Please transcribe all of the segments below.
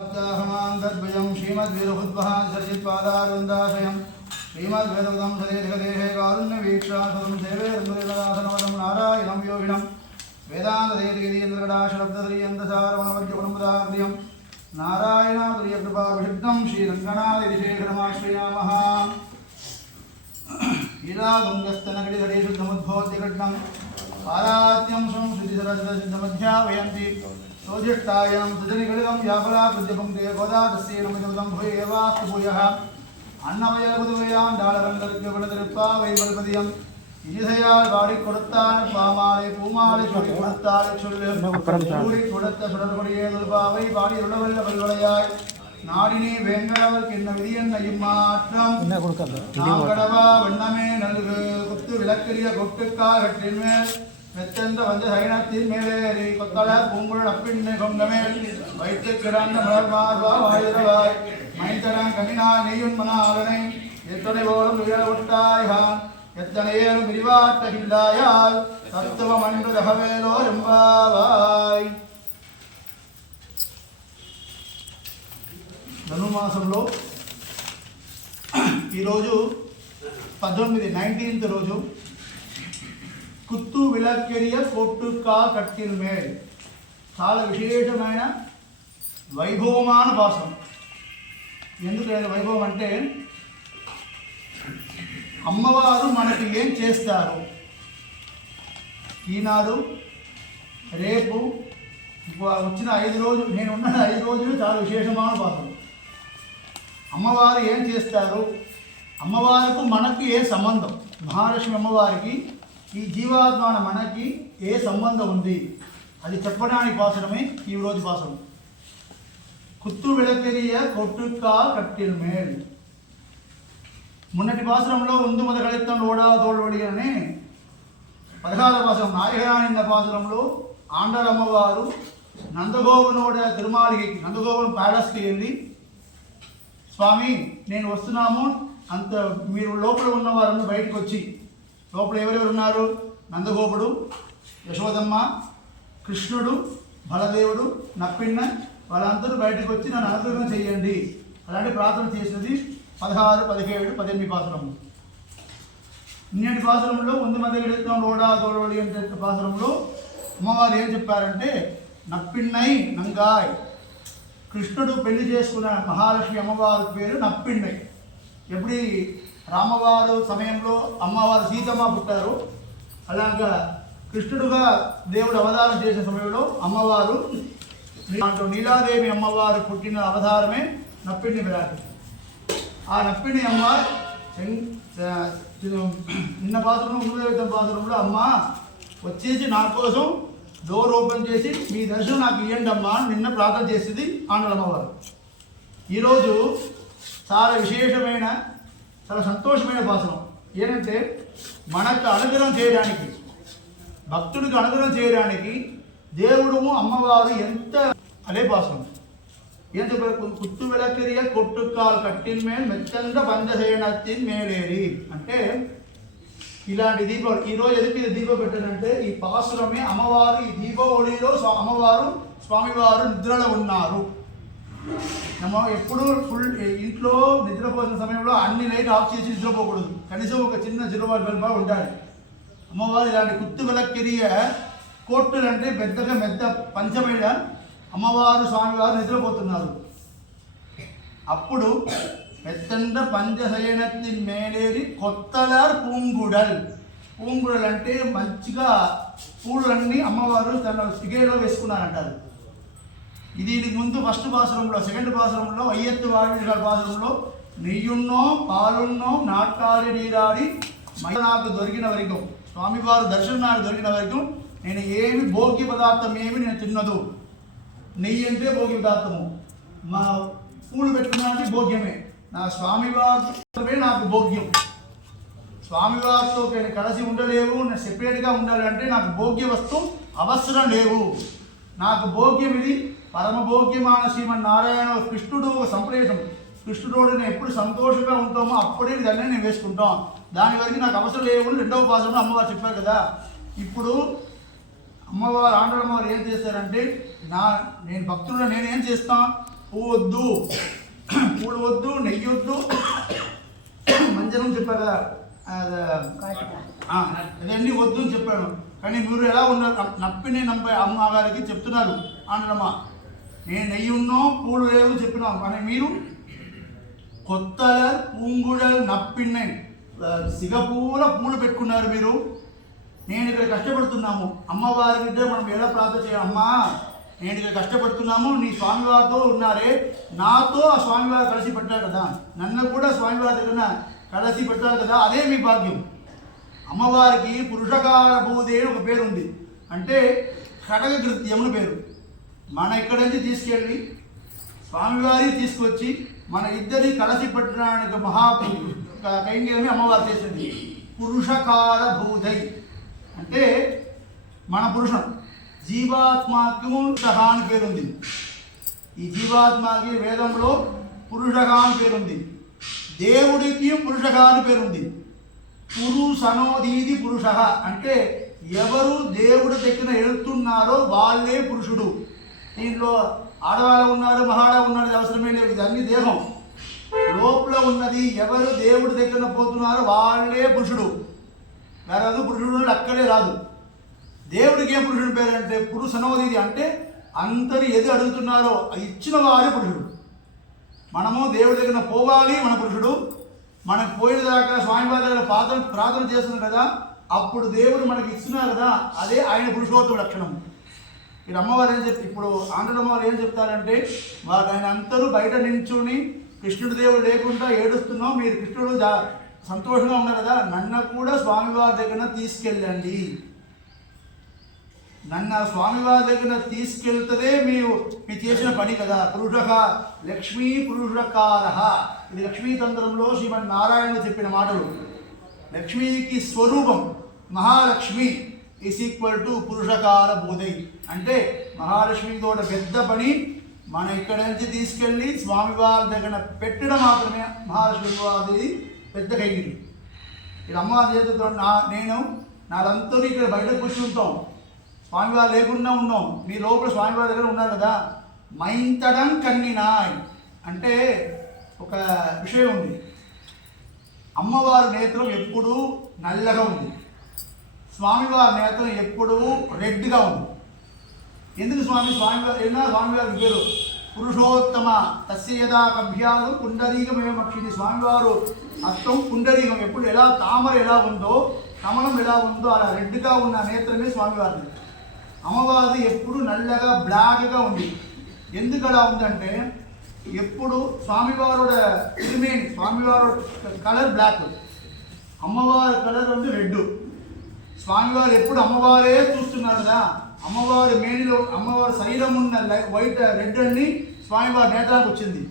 तद्वयं श्रीमद्वीरभुद्वः सर्जित्पादारविन्दाशयं श्रीमद्वेदवदं सदेधिकदेहे कारुण्यवीक्षासदं सेवेन्द्रदासनवदं नारायणं योगिनं वेदान्तदेन्द्रगडाशरब्दश्रीयन्तसारवणवद्यगुणमुदाग्र्यं नारायणादुर्यकृपाभिषिक्तं श्रीरङ्गनादिशेखरमाश्रयामः लीलागुङ्गस्तनगडिधरेशुद्धमुद्भोद्यकृष्णं पारात्यं संश्रुतिसरसिद्धमध्यावयन्ति सोजिष्टायां सुजनिगलितं व्यापराकृत्यपुङ्क्ते गोदातस्यै नमिदं भूयेवास्तु भूयः अन्नमयलपुदुवयां डालरङ्गरुक्यगुणतिरुप्पा वैबल्पदियं इजिधयाल् वाडिக் கொடுத்தான் பாமாலை பூமாலை சுடி கொடுத்தாள் சொல்லு கூடி கொடுத்த சுடர்கொடியே துல்பாவை பாடி உடவல்ல பல்வளையாய் நாடினே வேங்கடவர்க்கு என்ன விதியன்னையும் மாற்றம் நாங்கடவா வண்ணமே நல்கு குத்து விளக்கரிய கொட்டுக்காகட்டின் மேல் மெத்தென்ற வந்த சைனத்தின் மேலேறி கொத்தள பூங்குழல் அப்பின்னை கொங்கமேல் வைத்து கிடந்த மலர்மார்வா வாயுரவாய் மைந்தரன் கண்ணினால் நெய்யுன் மனாலனை எத்தனை போலும் உயர விட்டாய்கான் எத்தனையேனும் விரிவாட்டகில்லாயால் தத்துவம் அன்று தகவேலோ எம்பாவாய். ధనుర్మాసంలో ఈరోజు 19th రోజు కుత్తు విలక్కెరియ కొట్టుకా కట్టిల్ మేల్ చాలా విశేషమైన వైభవమాన భాసం. ఎందుకంటే వైభవం అంటే అమ్మవారు మనకి ఏం చేస్తారు, ఈనాడు రేపు వచ్చిన 5 రోజులు నేనున్న 5 రోజులు చాలా విశేషమైన భాసం. అమ్మవారు ఏం చేస్తారు, అమ్మవారికి మనకి ఏ సంబంధం, మహాలక్ష్మి అమ్మవారికి ఈ జీవాత్మాన మనకి ఏ సంబంధం ఉంది అది చెప్పడానికి పాసనమే ఈరోజు పాసనం. కుత్తు విளக்கெரிய కొట్టుకా కట్టిల్ మేల్. మొన్నటి పాసనంలో ఉందు మొదలెత్తం ఓడా తోల్వడి అని 16వ పాసనం నాయకరానింద పాసనంలో ఆండాళ్ అమ్మవారు నందగోవనోడ తిరుమాలికి నందగోవన్ ప్యాలెస్కి వెళ్ళి, స్వామి నేను వస్తున్నాము, అంత మీరు లోపల ఉన్నవారನ್ನು బయటకు వచ్చి, లోపల ఎవరెవరు ఉన్నారు, నందగోపుడు, యశోదమ్మ, కృష్ణుడు, బలదేవుడు, నప్పిన్న, వాళ్ళందరూ బయటకు వచ్చి నన్ను అనుగ్రహం చేయండి అలాంటి ప్రార్థన చేసినది 16, 17, 18 పాసనము. ఇన్నటి పాసనంలో ముందు మధ్య ఓడా తోడవడి అంటే పాసనంలో అమ్మవారు ఏం చెప్పారంటే నప్పిన్నై నంగాయ్. కృష్ణుడు పెళ్లి చేసుకున్న మహాలక్ష్మి అమ్మవారి పేరు నప్పిన్నై. ఎప్పుడు రామవారు సమయంలో అమ్మవారు సీతమ్మ పుట్టారు, అలాగా కృష్ణుడుగా దేవుడు అవతారం చేసే సమయంలో అమ్మవారు నీలాదేవి అమ్మవారు పుట్టిన అవతారమే నప్పిణి విరాటి. ఆ నప్పిణి అమ్మ నిన్న పాత్రలో 9వ పాత్రంలో అమ్మ వచ్చేసి నా కోసం డోర్ ఓపెన్ చేసి మీ దర్శనం నాకు ఇవ్వండి అమ్మా నిన్న ప్రార్థన చేసేది ఆండాళ్ అమ్మవారు. ఈరోజు చాలా విశేషమైన చాలా సంతోషమైన పాసనం. ఏంటంటే మనకు అనుగ్రహం చేయడానికి, భక్తుడికి అనుగ్రహం చేయడానికి దేవుడు అమ్మవారు ఎంత అదే పాసనం. ఏం చెప్పారు, కుత్తు విளக்கெரிய కొట్టుకాల్ కట్టిన్ మేల్ మెచ్చంద పంచసేనత్తిన్ మేలేరి అంటే ఇలాంటి దీపాలు. ఈరోజు ఎందుకు ఇది దీపం పెట్టారంటే ఈ పాసురమే అమ్మవారు ఈ దీపావళిలో అమ్మవారు స్వామివారు నిద్రలో ఉన్నారు. ఎప్పుడు ఫుల్ ఇంట్లో నిద్రపోతున్న సమయంలో అన్ని లైట్ ఆఫ్ చేసి నిద్రపోకూడదు, కనీసం ఒక చిన్న 0 బల్బ్ ఉండాలి. అమ్మవారు ఇలాంటి కుత్తు విளக்கெரிய కోట్టులు అంటే పెద్దగా పెద్ద పంచమైన అమ్మవారు స్వామివారు నిద్రపోతున్నారు. అప్పుడు మెత్తండ పంచశయనత్తిన్ మేలేరి కొత్తలార్ పూంగుడల్. పూంగుడల్ అంటే మంచిగా పూలన్నీ అమ్మవారు తన సిగేలో వేసుకున్నారంటారు. దీనికి ముందు ఫస్ట్ పాసనంలో, సెకండ్ పాసనంలో అయ్యత్తు వాడి పాసనంలో నెయ్యున్నో పాలున్నో నాట్కాడి నీరాడి నాకు దొరికిన వరకు, స్వామివారు దర్శనం నాకు దొరికిన వరకు నేను ఏమి భోగ్య పదార్థం ఏమి నేను తిన్నదు. నెయ్యి అంటే భోగ్య పదార్థము, మా పూలు పెట్టుకున్నానికి భోగ్యమే, నా స్వామివారితో నాకు భోగ్యం. స్వామివారితో నేను కలిసి ఉండలేవు, నేను సెపరేట్గా ఉండాలి అంటే నాకు భోగ్య వస్తువు అవసరం లేవు. నాకు భోగ్యం ఇది పరమ భోగ్యమాన శ్రీమన్నారాయణ కృష్ణుడు ఒక సంప్రేషం. కృష్ణుడు నేను ఎప్పుడు సంతోషంగా ఉంటామో అప్పుడే దాన్ని నేను వేసుకుంటాం, దాని వరకు నాకు అవసరం లేవు. 2వ పాసంలో అమ్మవారు చెప్పారు కదా. ఇప్పుడు అమ్మవారు ఆండాళ్ అమ్మవారు ఏం చేస్తారంటే నేను భక్తులు నేనేం చేస్తాను, పువ్వు వద్దు, పూలు వద్దు, నెయ్యి వద్దు, మంజనం చెప్పారు కదా, అదన్నీ వద్దు అని చెప్పాను. కానీ మీరు ఎలా ఉన్నారు? నప్పిని నంపే అమ్మగారికి చెప్తున్నారు ఆండమ్మ, నేను నెయ్యి ఉన్నో పూలు లేవు చెప్పినాం. కానీ మీరు కొత్తల పూంగుడలు నప్పిన్నై సిగపూల పూలు పెట్టుకున్నారు మీరు. నేను ఇక్కడ కష్టపడుతున్నాము అమ్మవారి బిడ్డ, మనం ఎలా ప్రార్థన చేయాలి? అమ్మా నేను ఇక్కడ కష్టపడుతున్నాము, నీ స్వామివారితో ఉన్నారే, నాతో ఆ స్వామివారు కలిసి పెట్టారు కదా, నన్ను కూడా స్వామివారి దగ్గర కలిసి పెట్టారు కదా, అదే మీ భాగ్యం. అమ్మవారికి పురుషకార భూదే ఒక పేరు ఉంది, అంటే కటకృత్యముని పేరు. మన ఇక్కడి నుంచి తీసుకెళ్ళి స్వామివారి తీసుకొచ్చి మన ఇద్దరి కలిసి పెట్టడానికి కైంగర్యమే అమ్మవారు చేసింది. పురుషకార భూదై అంటే మన పురుషం, జీవాత్మకు పురుష అని పేరుంది. ఈ జీవాత్మకి వేదంలో పురుష అని పేరుంది, దేవుడికి పురుష అని పేరుంది. పురుషనోదీది పురుష అంటే ఎవరు దేవుడి దగ్గర వెళుతున్నారో వాళ్ళే పురుషుడు. దీంట్లో ఆడవాళ్ళు ఉన్నారు, మహాడ ఉన్నారు, అవసరమే లేదు. ఇది అన్ని దేహం లోపల ఉన్నది. ఎవరు దేవుడి దగ్గర పోతున్నారో వాళ్ళే పురుషుడు. వేరే పురుషుడు అక్కడే రాదు. దేవుడికి ఏం పురుషుడు పేరు అంటే పురుషనోదీది అంటే అందరు ఏది అడుగుతున్నారో అది ఇచ్చిన వారే పురుషుడు. మనము దేవుడి దగ్గర పోవాలి, మన పురుషుడు. మనకు పోయిన దాకా స్వామివారి దగ్గర ప్రార్థన చేస్తున్నాం కదా, అప్పుడు దేవుడు మనకి ఇస్తున్నారు కదా, అదే ఆయన పురుషోత్తమ లక్షణం. ఇక్కడ అమ్మవారు ఏం చెప్తే, ఇప్పుడు ఆంధ్రమ్మవారు ఏం చెప్తారంటే, వారు ఆయన అందరూ బయట నించుని కృష్ణుడి దేవుడు లేకుండా ఏడుస్తున్నాం, మీరు కృష్ణుడు సంతోషంగా ఉన్నారు కదా, నన్ను కూడా స్వామివారి దగ్గర తీసుకెళ్ళండి. నన్ను స్వామివారి దగ్గర తీసుకెళ్తే మీరు చేసిన పని కదా. పురుష లక్ష్మీ పురుషకార, ఇది లక్ష్మీతంత్రంలో శ్రీమన్ నారాయణ చెప్పిన మాటలు. లక్ష్మీకి స్వరూపం మహాలక్ష్మి ఈజ్ ఈక్వల్ టు పురుషకార బోధై అంటే మహాలక్ష్మితో పెద్ద పని మన ఇక్కడ నుంచి తీసుకెళ్ళి స్వామివారి దగ్గర పెట్టడం మాత్రమే మహాలక్ష్మి వారి పెద్ద కైగిరి. ఇక్కడ అమ్మవారి చేతితో నేను నాదంతా ఇక్కడ బయటకు కూర్చుంటాం, స్వామివారు లేకుండా ఉన్నాం, మీ లోపల స్వామివారి దగ్గర ఉన్నారు కదా. మైంతడం కన్నినాయ్ అంటే ఒక విషయం ఉంది. అమ్మవారి నేత్రం ఎప్పుడూ నల్లగా ఉంది, స్వామివారి నేత్రం ఎప్పుడూ రెడ్గా ఉంది. ఎందుకు స్వామివారు ఏనా స్వామివారి పేరు పురుషోత్తమ తస్య యదా కభ్యాలు పుండరీకమేమక్షిణి. స్వామివారు అర్థం పుండరీకం, ఎప్పుడు ఎలా తామర ఎలా ఉందో, కమలం ఎలా ఉందో అలా రెడ్గా ఉన్న నేత్రమే స్వామివారిది. అమ్మవారిది ఎప్పుడు నల్లగా బ్లాక్గా ఉంది. ఎందుకు అలా ఉందంటే ఎప్పుడు స్వామివారు ఇరిమేని స్వామివారు కలర్ బ్లాక్, అమ్మవారి కలర్ ఉంది రెడ్. స్వామివారు ఎప్పుడు అమ్మవారే చూస్తున్నారు కదా, అమ్మవారి మేనిలో అమ్మవారి శరీరం ఉన్న వైట్ రెడ్ అన్ని స్వామివారి నేత్రానికి వచ్చింది.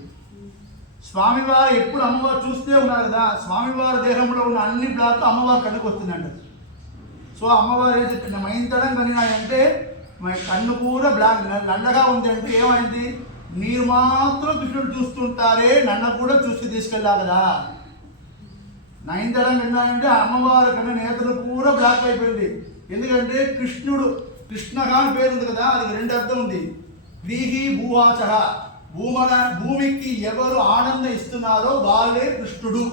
స్వామివారు ఎప్పుడు అమ్మవారు చూస్తే ఉన్నారు కదా, స్వామివారి దేహంలో ఉన్న అన్ని బ్లాక్ అమ్మవారి కన్నుకు వస్తుందంట. సో అమ్మవారు ఏం చెప్పింది, మైంతడం కనినాయంటే మన కన్ను కూడా బ్లాక్ నల్లగా ఉంది అంటే ఏమైంది, మీరు మాత్రం కృష్ణుడు చూస్తుంటారే, నన్ను కూడా చూసి తీసుకెళ్ళాలి కదా. నైంతడం కన్నాయంటే అమ్మవారి కన్నా నేతలు కూడా బ్లాక్ అయిపోయింది. ఎందుకంటే కృష్ణుడు కృష్ణగా పేరు ఉంది కదా, అది రెండు అర్థం ఉంది. వ్రీహి భూవాచ, భూమికి ఎవరు ఆనందం ఇస్తున్నారో వాళ్ళే కృష్ణుడు.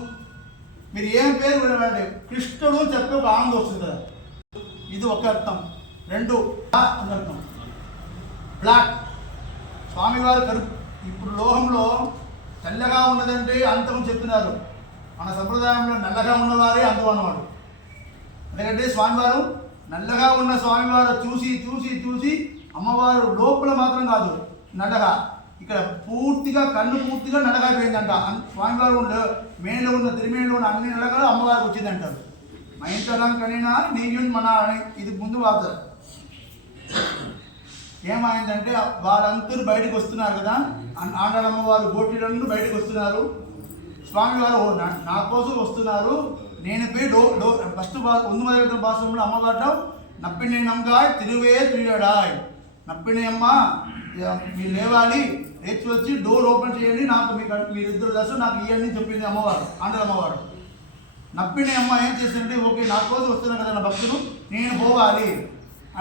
మీరు ఏం పేరు వినండి, కృష్ణుడు చెప్పే ఒక ఆనందం వస్తుంది కదా, ఇది ఒక అర్థం. రెండు అర్థం బ్లాక్, స్వామివారు కరుపు. ఇప్పుడు లోహంలో తెల్లగా ఉన్నదంటే అంతం చెప్తున్నారు. మన సంప్రదాయంలో నల్లగా ఉన్నవారే అంతం అన్నవాడు. ఎందుకంటే స్వామివారు నల్లగా ఉన్న స్వామివారు చూసి చూసి చూసి అమ్మవారు లోపల మాత్రం కాదు నల్లగా, ఇక్కడ పూర్తిగా కన్ను పూర్తిగా నల్లగా అయిపోయిందంట. స్వామివారు మేలో ఉన్న తిరుమేలో ఉన్న అన్ని నల్లగా అమ్మవారికి వచ్చిందంటారు. మైంతరం కనినా నేను మన ఇది ముందు వాడతారు. ఏమైందంటే వాళ్ళందరూ బయటకు వస్తున్నారు కదా, ఆండాళమ్మ వారు గోటిలందరూ బయటకు వస్తున్నారు. స్వామివారు నా కోసం వస్తున్నారు, నేను పోయి ఫస్ట్ ఉందుమద భాషలో అమ్మవారు నప్పిణి నమ్మకాయ తిరువే తిరిగాడాయ్, నప్పిణి అమ్మ మీరు లేవాలి, లేచి వచ్చి డోర్ ఓపెన్ చేయండి, నాకు మీరిద్దరు దర్శనం నాకు ఇవ్వండి చెప్పింది అమ్మవారు ఆండాళమ్మవారు. నప్పిణి అమ్మ ఏం చేసిందంటే ఓకే నా కోసం వస్తున్నారు కదా నా భక్తులు, నేను పోవాలి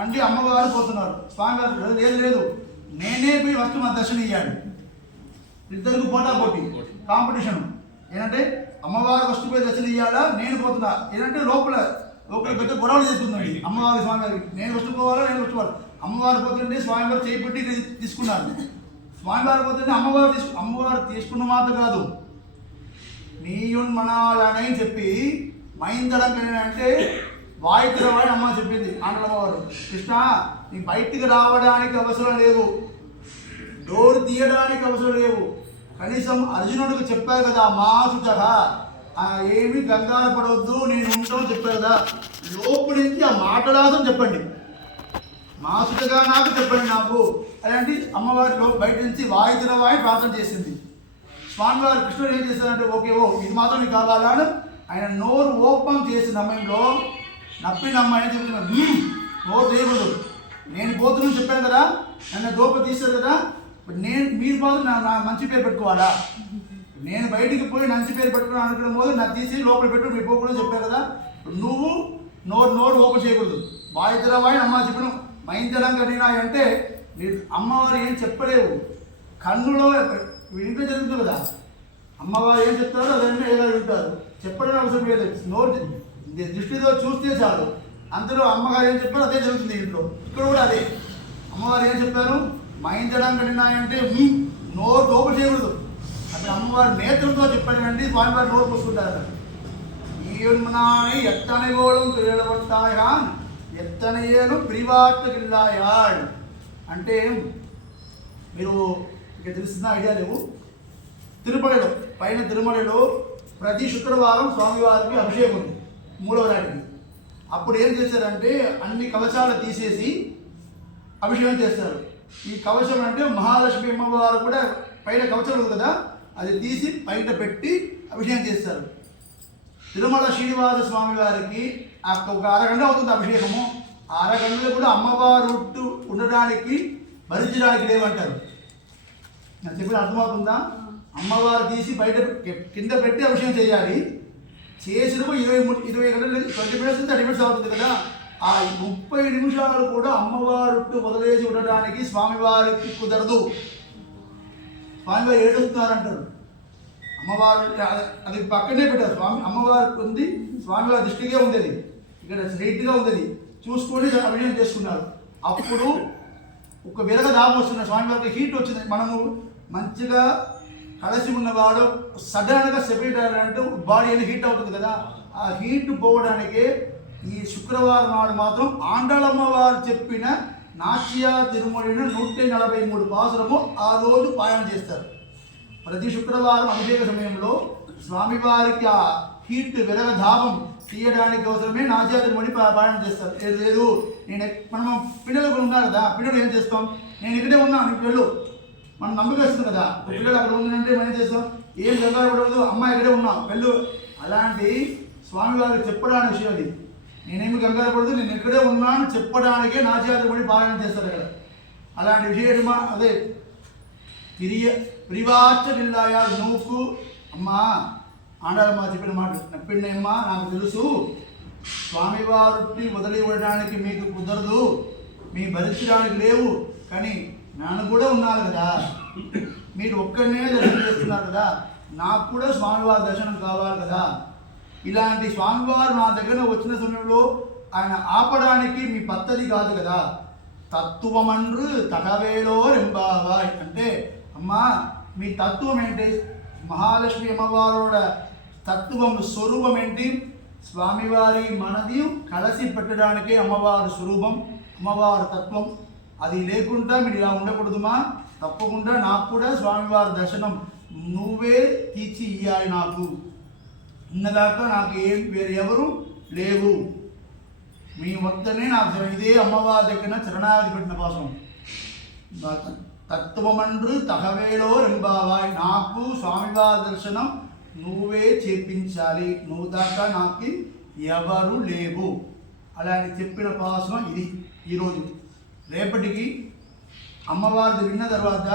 అంటే అమ్మవారు పోతున్నారు. స్వామివారు లేదు లేదు నేనే పోయి ఫస్ట్ మా దర్శనం ఇవ్వాలి. ఇద్దరికి పోటీ కాంపిటీషన్. ఏంటంటే అమ్మవారు ఫస్ట్ పోయి దర్శనం ఇవ్వాలా, నేను పోతున్నా. ఏంటంటే లోపల పెద్ద గొడవలు చేస్తుందండి. అమ్మవారి స్వామివారికి నేను ఫస్ట్ పోవాలా, నేను ఫస్ట్ పోవాలి. అమ్మవారు పోతుంటే స్వామివారు చేయి పెట్టి తీసుకున్నారు. స్వామివారు పోతుంటే అమ్మవారు తీసుకున్న మాట కాదు, నీయున్మనాలని చెప్పి మైందరం అంటే వాయుతురవాణి అమ్మ చెప్పింది. ఆండలమ్మవారు, కృష్ణ నీ బయటికి రావడానికి అవసరం లేవు, డోర్ తీయడానికి అవసరం లేవు. కనీసం అర్జునుడికి చెప్పారు కదా, మాసుచగా ఏమి కంగారు పడవద్దు, నేను ఉంటాను చెప్పారు కదా. లోపు నుంచి ఆ మాటలాసం చెప్పండి, మాసుచగా నాకు చెప్పండి నాకు అలాంటి అమ్మవారి బయట నుంచి వాయుతురవాణి ప్రార్థన చేసింది. స్వామివారు కృష్ణుడు ఏం చేశారంటే ఓకే ఇది మాత్రం మీకు కావాలా అని ఆయన నోరు ఓపెన్ చేసిన సమయంలో నప్పిన అమ్మాయిని చెప్తున్నాను, నోరు చేయకూడదు, నేను పోతున్నాను చెప్పాను కదా, నన్ను దోప తీశారు కదా, మీరు మాత్రం నా మంచి పేరు పెట్టుకోవాలా, నేను బయటికి పోయి మంచి పేరు పెట్టుకుని అనుకునే పోదు నాకు తీసి లోపల పెట్టు మీరు పోకూడదు చెప్పారు కదా. నువ్వు నోరు ఓపెన్ చేయకూడదు. వాయుతురవాణి అమ్మ చెప్పిన మైంతరం కడినాయి అంటే మీరు అమ్మవారు ఏం చెప్పలేవు, కన్నులో ఇంట్లో జరుగుతుంది కదా, అమ్మవారు ఏం చెప్తారో అదన్నీ ఏదో వింటారు, చెప్పడం అవసరం లేదు. నోరు దృష్టితో చూస్తే చాలు, అందరూ అమ్మగారు ఏం చెప్పారో అదే జరుగుతుంది ఇంట్లో. ఇక్కడ కూడా అదే, అమ్మవారు ఏం చెప్పారు మైంతరం కడినాయంటే నోరు ఓపెన్ చేయకూడదు. అంటే అమ్మవారి నేత్రంతో చెప్పండి, స్వామివారి నోరు పూసుకుంటారు. ఈయన్మనాని ఎత్తనగోళం తిరగబడతాయాన్ ఎత్తనయ్యేను ప్రివార్తగిల్లాయాడ్ అంటే మీరు ఇక తెలుస్తున్న ఐడియా లేవు. తిరుమలలో పైన తిరుమలలో ప్రతి శుక్రవారం స్వామివారికి అభిషేకం ఉంది, 3వ నాటికి. అప్పుడు ఏం చేశారంటే అన్ని కవచాలు తీసేసి అభిషేకం చేస్తారు. ఈ కవచం అంటే మహాలక్ష్మి అమ్మవారు కూడా పైన కవచం ఉంది కదా, అది తీసి బయట పెట్టి అభిషేకం చేస్తారు. తిరుమల శ్రీనివాస స్వామి వారికి ఒక అరగంట అవుతుంది అభిషేకము. ఆ అరగంటలో కూడా అమ్మవారు ఉండడానికి భరించడానికి లేవంటారు. నేను చెప్పిన అర్థమవుతుందా? అమ్మవారు తీసి బయట కింద పెట్టి అభిషేకం చేయాలి. చేసిన 20 గంటలు 20 మినిట్స్ 30 మినిట్స్ అవుతుంది కదా, ఆ 30 నిమిషాలు కూడా అమ్మవారు వదిలేసి ఉండడానికి స్వామివారికి కుదరదు. స్వామివారు ఏడుస్తున్నారంటారు. అమ్మవారు అది పక్కనే పెట్టారు. అమ్మవారికి ఉంది, స్వామివారి దృష్టిగా ఉంది, అది ఇక్కడ స్ట్రైట్గా ఉంది, అది చూసుకొని అభిషేకం చేసుకున్నారు. అప్పుడు ఒక విరగ దాహం వస్తున్న స్వామివారికి హీట్ వచ్చింది. మనము మంచిగా కలిసి ఉన్నవాడు సడన్గా సెపరేట్ అయ్యారంటే బాడీ అనేది హీట్ అవుతుంది కదా, ఆ హీట్ పోవడానికి ఈ శుక్రవారం నాడు మాత్రం ఆండాళమ్మ వారు చెప్పిన నాట్య తిరుమలని 143 పాసురము ఆ రోజు పారాయణ చేస్తారు. ప్రతి శుక్రవారం అభిషేక సమయంలో స్వామివారికి ఆ హీట్ విరగధాపం తీయడానికి అవసరమే నాట్య తిరుమలని పారాయణ చేస్తారు. లేదు మనం పిల్లలు ఉన్నారు కదా, పిల్లలు ఏం చేస్తాం, నేను ఇక్కడే ఉన్నాను నీకు వెళ్ళు, మనం నమ్మకేస్తుంది కదా, పిల్లలు అక్కడ ఉందంటే మనం ఏం చేస్తాం, ఏం కంగారు పడవద్దు, అమ్మాయి ఇక్కడే ఉన్నాం వెళ్ళు. అలాంటి స్వామివారికి చెప్పడానికి విషయం అది. నేనేమి కంగారు పడదు, నేను ఇక్కడే ఉన్నాను చెప్పడానికే నాట్యాత్రమణి పారాయణ చేస్తారు కదా. అలాంటి విషయం అదే ప్రివాచ నిల్లాయ నువ్వు అమ్మా ఆండాలమ్మ చెప్పిన మాట నప్పిండమ్మా, నాకు తెలుసు స్వామివారిని వదిలి ఇవ్వడానికి మీకు కుదరదు, మీ భరించడానికి లేవు, కానీ నన్ను కూడా ఉన్నారు కదా, మీరు ఒక్కరినే దర్శనం చేస్తున్నారు కదా, నాకు కూడా స్వామివారి దర్శనం కావాలి కదా. ఇలాంటి స్వామివారు నా దగ్గర వచ్చిన సమయంలో ఆయన ఆపడానికి మీ పద్ధతి కాదు కదా. తత్వమండ్రు తగవేలో రెంబావాయ్ అంటే అమ్మా మీ తత్వం ఏంటి, మహాలక్ష్మి అమ్మవారోడ తత్వం స్వరూపం ఏంటి, స్వామివారి మనది కలిసి పెట్టడానికే అమ్మవారి స్వరూపం, అమ్మవారి తత్వం. అది లేకుండా మీరు ఇలా ఉండకూడదుమా, తప్పకుండా నాకు కూడా స్వామివారి దర్శనం నువ్వే తీర్చి ఇయ్యాలి, నాకు ఉన్నదాకా నాకు వేరు ఎవరు లేవు, మీ వద్దనే నాకు ఇదే అమ్మవారి దగ్గర చరణాది పెట్టిన కోసం. తత్వమండ్రు తగవేలో రెంబావాయ్ నాకు స్వామివారి దర్శనం నువ్వే చేపించాలి, నువ్వు దాకా నాకు ఎవరు లేవు. అలాంటి చెప్పిన పాసం ఇది. ఈరోజు రేపటికి అమ్మవారిది విన్న తర్వాత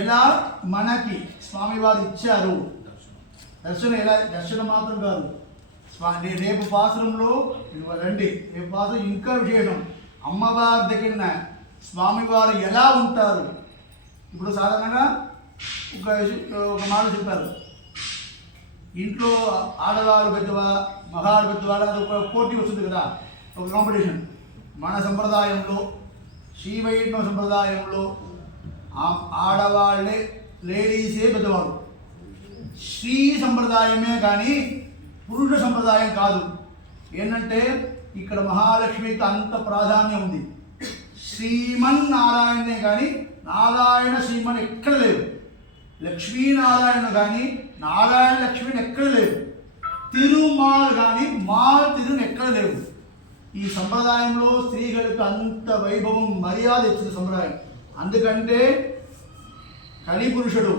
ఎలా మనకి స్వామివారు ఇచ్చారు దర్శనం, ఎలా దర్శనం మాత్రం కాదు, రేపు పాసురంలో రండి, రేపు పాసురం ఇంకా విశేషం. అమ్మవారి దగ్గర స్వామివారు ఎలా ఉంటారు. ఇప్పుడు సాధారణంగా ఒక మాట చెప్పారు, ఇంట్లో ఆడవాళ్ళు పెద్దవా మగాడు పెద్దవాళ్ళు అది ఒక పోటీ వస్తుంది కదా, ఒక కాంపిటీషన్. మన సంప్రదాయంలో శ్రీ వైష్ణవ సంప్రదాయంలో ఆడవాళ్ళే లేడీసే పెద్దవాళ్ళు. స్త్రీ సంప్రదాయమే కానీ పురుష సంప్రదాయం కాదు. ఏంటంటే ఇక్కడ మహాలక్ష్మికి అంత ప్రాధాన్యం ఉంది. శ్రీమన్నారాయణనే కానీ నారాయణ శ్రీమన్ ఎక్కడ లేవు. లక్ష్మీనారాయణ కానీ నారాయణ లక్ష్మిని ఎక్కడ లేవు. తిరుమాల్ కానీ మాల్ తిరుని ఎక్కడ లేవు. ఈ సంప్రదాయంలో స్త్రీలకు అంత వైభవం మర్యాద ఇచ్చిన సంప్రదాయం. అందుకంటే కలిపురుషుడు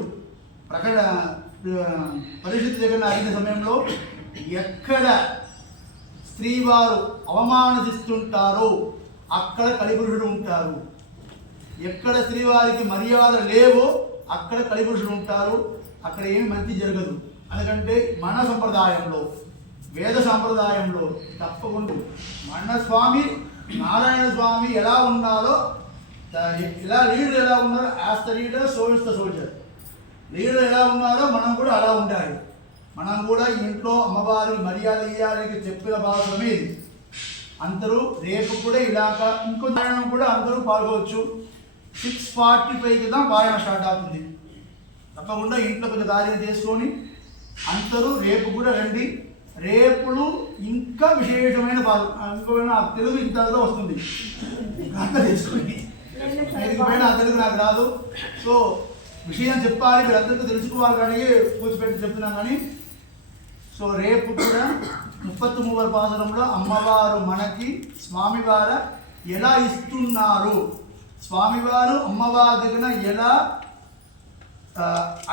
పరిస్థితి దగ్గర అయిన సమయంలో ఎక్కడ స్త్రీవారు అవమానిస్తుంటారో అక్కడ కలిపురుషుడు ఉంటారు. ఎక్కడ స్త్రీవారికి మర్యాద లేవో అక్కడ కలిపురుషుడు ఉంటారు. అక్కడ ఏమి మంచి జరగదు. ఎందుకంటే మన సంప్రదాయంలో వేద సాంప్రదాయంలో తప్పకుండా మన స్వామి నారాయణ స్వామి ఎలా ఉన్నారో, ఇలా లీడర్ ఎలా ఉన్నారో, as the leader so is the soldier. Leader ఎలా ఉన్నారో మనం కూడా అలా ఉండాలి. మనం కూడా ఇంట్లో అమ్మవారికి మర్యాద ఇయ్యాలని చెప్పిన భాగమే ఇది. అందరూ రేపు కూడా ఇలాగ ఇంకో పారాయణం కూడా అందరూ పాల్గొవచ్చు. 6:45 కదా పారాయణ స్టార్ట్ అవుతుంది. తప్పకుండా ఇంట్లో కొంచెం కార్యం చేసుకొని అందరూ రేపు కూడా రండి. రేపులు ఇంకా విశేషమైన ఇంకోమైనా తెలుగు ఇంతలో వస్తుంది, అర్థం చేసుకొని పైన తెలుగు నాకు రాదు. సో విషయం చెప్పాలి, మీరు అందరికీ తెలుసుకోవాలి కానీ కూర్చోపెట్టి చెప్తున్నాను కానీ. సో రేపు కూడా 33వ పాసరంలో అమ్మవారు మనకి స్వామివారు ఎలా ఇస్తున్నారు, స్వామివారు అమ్మవారి దగ్గర ఎలా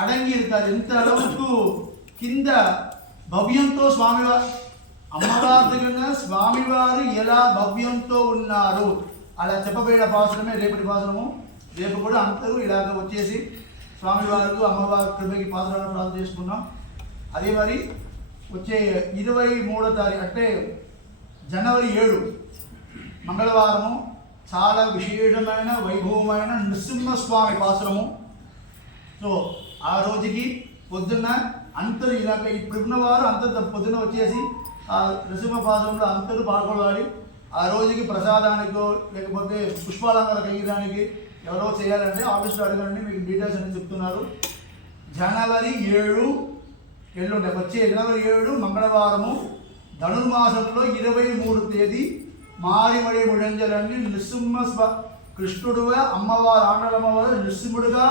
అడంగి ఇరుతారు, ఎంత அளவுకు కింద భవ్యంతో స్వామివారు అమ్మవారి దగ్గర స్వామివారు ఎలా భవ్యంతో ఉన్నారు అలా చెప్పబడిన పాసరమే రేపటి పాసరము. రేపు కూడా అందరూ ఇలాగ వచ్చేసి స్వామివారికి అమ్మవారి కృపకి పాసరాలను ప్రార్థన చేసుకున్నాం. అదే మరి వచ్చే 23వ తారీఖు అంటే జనవరి 7 మంగళవారము చాలా విశేషమైన వైభవమైన నృసింహస్వామి పాసరము. సో ఆ రోజుకి పొద్దున్న అందరూ ఇలాగ ఇప్పుడున్న వారు అందరూ పొద్దున్న వచ్చేసి ఆ నృసింహ పాసరంలో అందరూ పాల్గొనాలి. ఆ రోజుకి ప్రసాదానికో లేకపోతే పుష్పాలంకరణ వేయడానికి ఎవరో చేయాలంటే ఆఫీస్లో అడగండి, మీకు డీటెయిల్స్ అని చెప్తున్నారు. జనవరి 7 ఎల్లుండే వచ్చే జనవరి 7 మంగళవారము ధనుర్మాసంలో 23వ తేదీ మారిమడి ముడంజలన్నీ నృసింహ కృష్ణుడుగా అమ్మవారు ఆండలమ్మవారు నృసింహుడుగా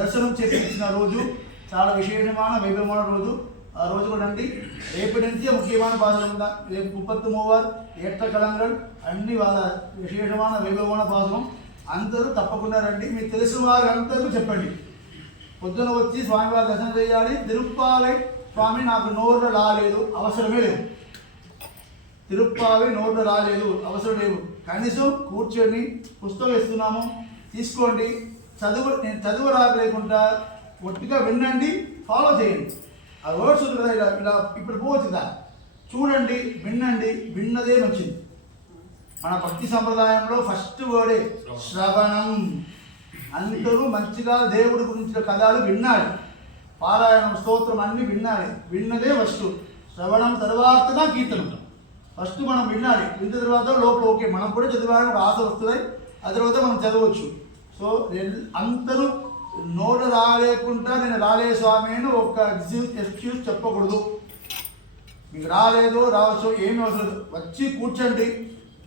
దర్శనం చేపించిన రోజు. చాలా విశేషమైన వైభవమైన రోజు. ఆ రోజు కూడా అండి రేపటి నుంచి ముఖ్యమైన పాసరం ఉందా. రేపు 33 ఏట్ల కలంగల్ అన్ని వాళ్ళ విశేషమైన వైభవమైన పాసరం. అందరూ తప్పకుండా రండి. మీకు తెలిసిన వారు అందరూ చెప్పండి. పొద్దున వచ్చి స్వామివారి దర్శనం చేయాలి. తిరుప్పావై స్వామి నాకు నోరు రాలేదు, అవసరమే లేదు. తిరుప్పావై నోరు రాలేదు, అవసరం లేదు. కనీసం కూర్చొని పుస్తకం ఇస్తున్నాము తీసుకోండి. నేను చదువు రాలేకుండా ఒట్టిగా వినండి, ఫాలో చేయండి. ఆ వర్డ్స్ ఉంది కదా ఇలా ఇలా ఇప్పుడు పోవచ్చు కదా, చూడండి, వినండి. విన్నదే మంచిది. మన భక్తి సంప్రదాయంలో ఫస్ట్ వర్డే శ్రవణం. అందరూ మంచిగా దేవుడి గురించిన కథలు వినాలి. పారాయణం స్తోత్రం అన్నీ వినాలి. విన్నదే ఫస్ట్. శ్రవణం తర్వాత కీర్తనం. ఫస్ట్ మనం వినాలి. విన్న తర్వాత లోపల ఓకే మనం కూడా చదివాలని ఒక ఆశ వస్తుంది. ఆ తర్వాత మనం చదవచ్చు. సో అందరూ నోట రాలేకుండా నేను రాలే స్వామి అని ఒక ఎక్స్క్యూజ్ చెప్పకూడదు. మీకు రాలేదు రావచ్చు ఏమి అవసరం లేదు. వచ్చి కూర్చోండి.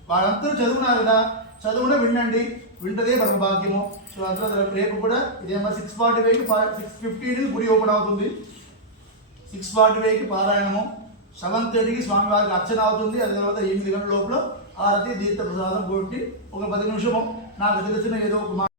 వాళ్ళందరూ చదువున్నారు కదా, చదువునే వినండి. వింటదే బ్రహ్మభాగ్యము. సో అంతా రేపు కూడా ఇదేమో 6:45కి 6:15 గుడి ఓపెన్ అవుతుంది. 6:45కి పారాయణము, 7:30కి స్వామివారికి అర్చన అవుతుంది. అది తర్వాత 8 గంటల లోపల ఆరతి తీర్థ ప్రసాదం కొట్టి ఒక 10 నిమిషము నాకు తెలిసిన ఏదో ఒక